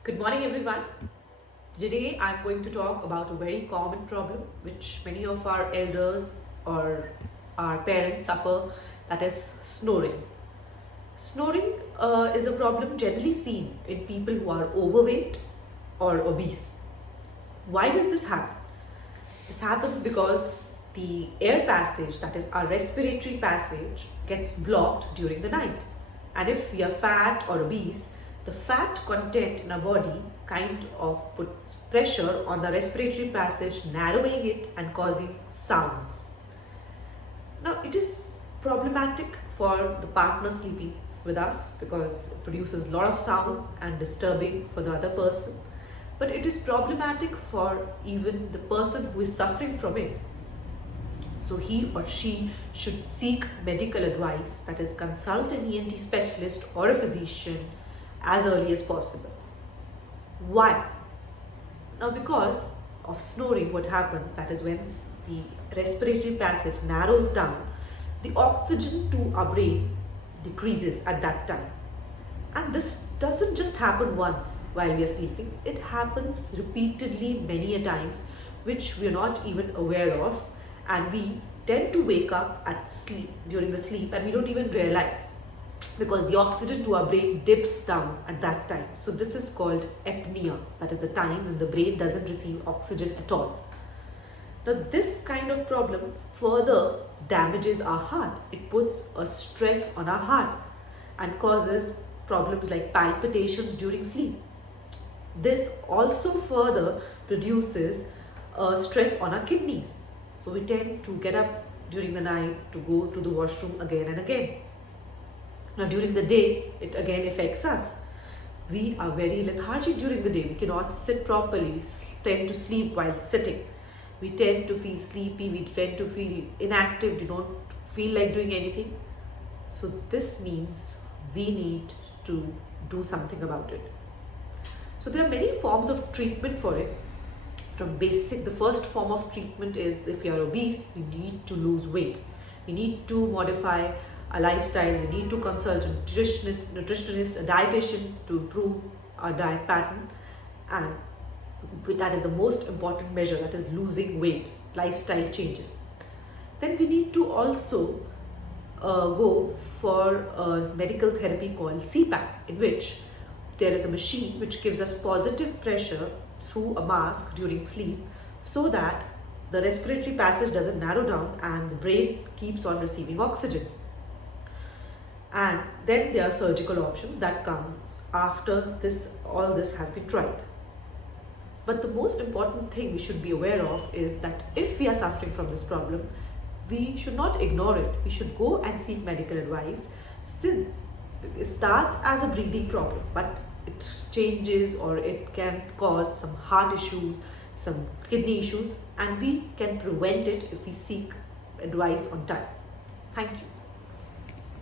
Good morning, everyone. Today I'm going to talk about a very common problem which many of our elders or our parents suffer, that is snoring. Snoring is a problem generally seen in people who are overweight or obese. Why does this happen? This happens because the air passage, that is our respiratory passage, gets blocked during the night. And if we are fat or obese, the fat content in our body kind of puts pressure on the respiratory passage, narrowing it and causing sounds. Now, it is problematic for the partner sleeping with us because it produces a lot of sound and disturbing for the other person. But it is problematic for even the person who is suffering from it. So he or she should seek medical advice, that is, consult an ENT specialist or a physician as early as possible. Why? Now, because of snoring, what happens, that is when the respiratory passage narrows down, the oxygen to our brain decreases at that time. And this doesn't just happen once while we are sleeping, it happens repeatedly many a times, which we are not even aware of, and we tend to wake up at sleep during the sleep and we don't even realize, because the oxygen to our brain dips down at that time. So this is called apnea, that is a time when the brain doesn't receive oxygen at all. Now this kind of problem further damages our heart. It puts a stress on our heart and causes problems like palpitations during sleep. This also further produces stress on our kidneys. So we tend to get up during the night to go to the washroom again and again. Now during the day, it again affects us. We are very lethargic during the day. We cannot sit properly. We tend to sleep while sitting. We tend to feel sleepy. We tend to feel inactive. We don't feel like doing anything. So this means we need to do something about it. So there are many forms of treatment for it. From basic, the first form of treatment is, if you are obese, we need to lose weight. We need to modify our lifestyle. We need to consult a nutritionist, a dietitian to improve our diet pattern, and that is the most important measure, that is losing weight, lifestyle changes. Then we need to also go for a medical therapy called CPAP, in which there is a machine which gives us positive pressure through a mask during sleep, so that the respiratory passage doesn't narrow down and the brain keeps on receiving oxygen. And then there are surgical options that comes after all this has been tried. But the most important thing we should be aware of is that if we are suffering from this problem, we should not ignore it. We should go and seek medical advice, since it starts as a breathing problem, but it changes or it can cause some heart issues, some kidney issues, and we can prevent it if we seek advice on time. Thank you.